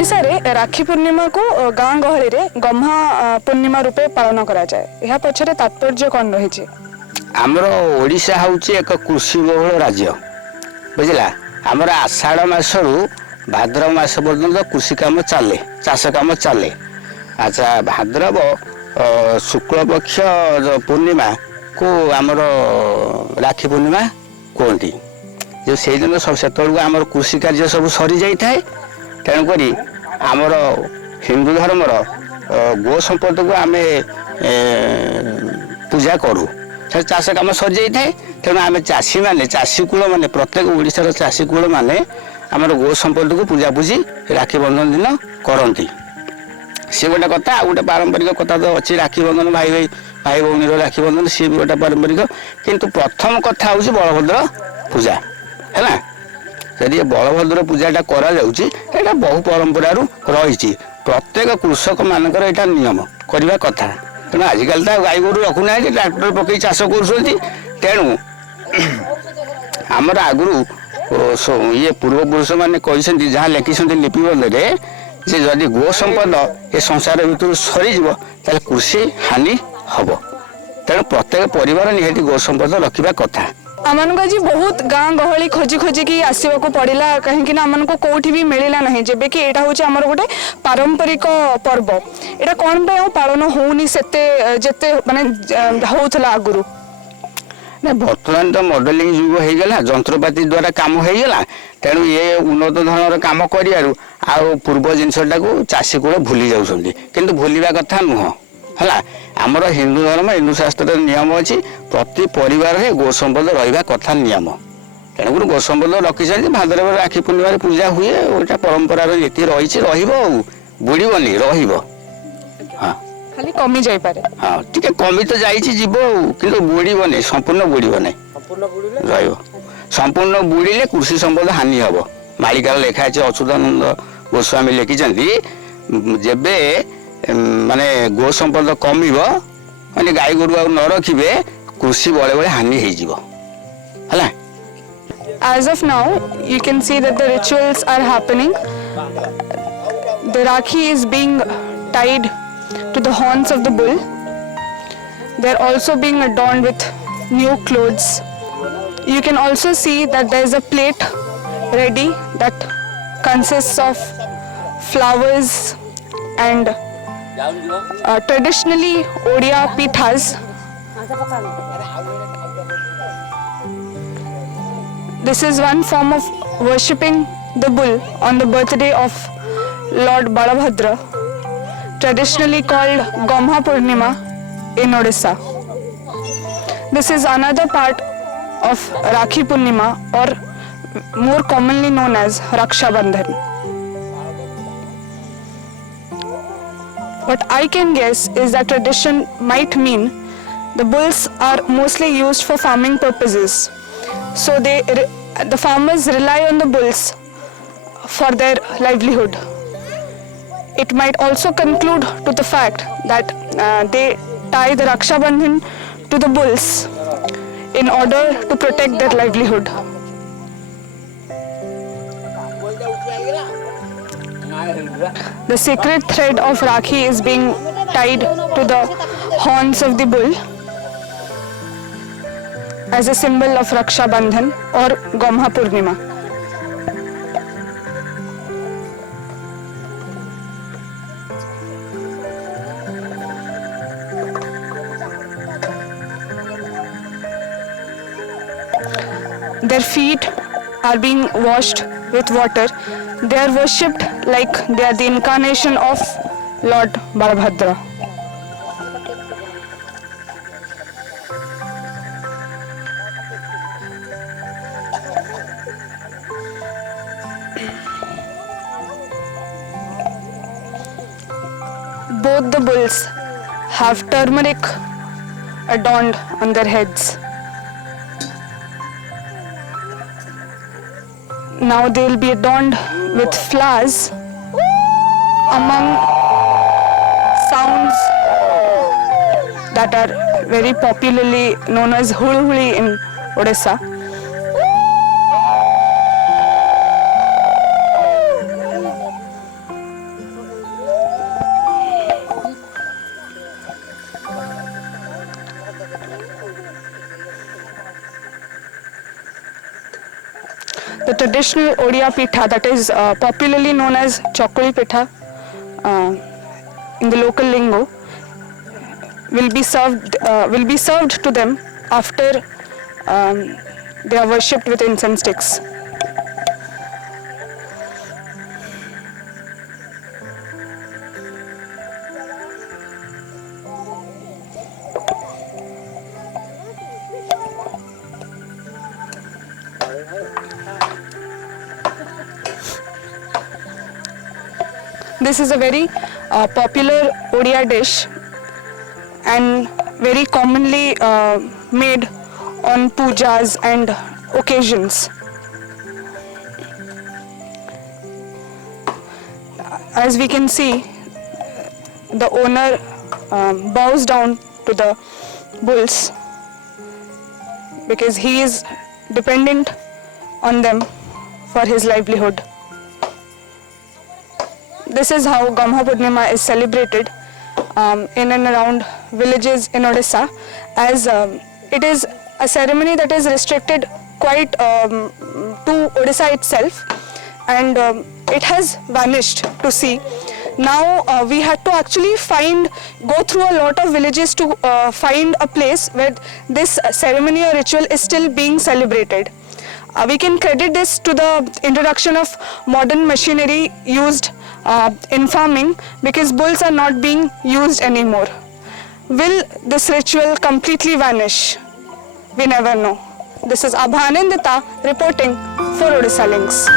ओडिशा रे राखी पूर्णिमा को गाँ गहली रे गम्हा पूर्णिमा रूपे पालन करा जाए यह पछरे तात्पर्य कौन रही आमर ओडिशा हूँ एक कृषि बहुल राज्य बुझला आमर आषाढ़ मासरू भाद्रव मास पर्यंत कृषि काम चले चाष काम चले अच्छा भाद्रव शुक्ल पक्ष पूर्णिमा को आमर राखी पूर्णिमा कहती जो से दिन सब से आमर कृषि कार्य सब सरी जाए तेणुक आमर हिंदू धर्मर गो संपद को आम पूजा करूँ चाष कम सरी जाए तेणु आम चाषी मैंने चाषी कूल मैंने प्रत्येक ओडिशार चाषी कूल मैंने आमर गो संपद को पूजा पूजी राखी बंधन दिन करती सी गोटे कथा गोटे पारंपरिक कथा तो अच्छी राखी बंधन भाई भाई भाई भौणी राखी बंधन सी भी गोटे पारंपरिक किंतु प्रथम कथा हूँ बलभद्र पूजा है जदि बलभद्र पूजाटा करा बहु परंपरा रही प्रत्येक कृषक मानकर यहाँ नियम करने कथा तेणु आजिकल तो गाई गोरु रखुना ट्राक्टर पकई चाष कर तेणु आमर आगुरी ये पूर्वपुरुष मैंने कहते जहाँ लिखिं लिपिबद्ध जे जदि गो संपद ए संसार भितर सरीज कृषि हानि हम तेणु प्रत्येक परिवार निहाती गो संपद रखा कथा आमन को आज बहुत गाँ गहली खोजी खोजी की आसवाक पड़ा कहीं आमन को कौटी भी मिलला ना जब कि यहाँ हूँ आमर गोटे पारंपरिक पर्व यहाँ कौन पे पालन होनी जिते माने होता आगुरी ना बर्तमान तो मॉडलिंग युग हो गला जंत्रपाति द्वारा काम हो गला तेणु ये उन्नत धरण काम कर पूर्व जिनसटा को चाषी कूल भूली जाऊँगी किंतु भूलवा कथा नुह है आमर हिंदू धर्म हिंदू शास्त्र नियम अच्छी प्रति परिवार में गो संपद रहा कथा नियम तेणुक गो संपद रखी भाद्रव राखी पूर्णिमा पूजा हुए गोटा परंपरा रीति रही बुड़बनी हाँ खाली कमी जाई पारे हाँ टी कमी तो जीव कि बुड़बनी संपूर्ण बुड़बनी संपूर्ण बुड़े कृषि संपद हानि हम मालिकार लेखा है अच्युतानंद गोस्वामी लिखिं जेबे माने गो संपद कम माने गाई गोरु न रखिए कृषि बड़े बड़े हानि है। As of now, you can see that the rituals are happening. The Rakhi is being tied to the horns of the bull. They are also being adorned with new clothes. You can also see that there is a plate ready that consists of flowers and traditionally Odia pithas. This is one form of worshipping the bull on the birthday of Lord Balabhadra, traditionally called Gomha Purnima in Odisha. This is another part of Rakhi Purnima, or more commonly known as Raksha Bandhan. What I can guess is that tradition might mean the bulls are mostly used for farming purposes. So the farmers rely on the bulls for their livelihood. It might also conclude to the fact that they tie the Raksha Bandhan to the bulls in order to protect their livelihood. The sacred thread of Rakhi is being tied to the horns of the bull as a symbol of Raksha Bandhan or Gomha Purnima. Their feet are being washed with water. They are worshipped like they are the incarnation of Lord Balabhadra. Both the bulls have turmeric adorned on their heads. Now they will be adorned with flowers. Among sounds that are very popularly known as Hulhuli in Odisha. traditional Odia pitha that is popularly known as Chakuli pitha in the local lingo will be served to them after they are worshipped with incense sticks. This is a very popular Odia dish and very commonly made on pujas and occasions. As we can see, the owner bows down to the bulls because he is dependent on them for his livelihood. This is how Gamha Purnima is celebrated in and around villages in Odisha, as it is a ceremony that is restricted quite to Odisha itself, and it has vanished to see. Now we had to actually go through a lot of villages to find a place where this ceremony or ritual is still being celebrated. We can credit this to the introduction of modern machinery used in farming, because bulls are not being used anymore. Will this ritual completely vanish? We never know. This is Abha Anindita reporting for Odisha Links.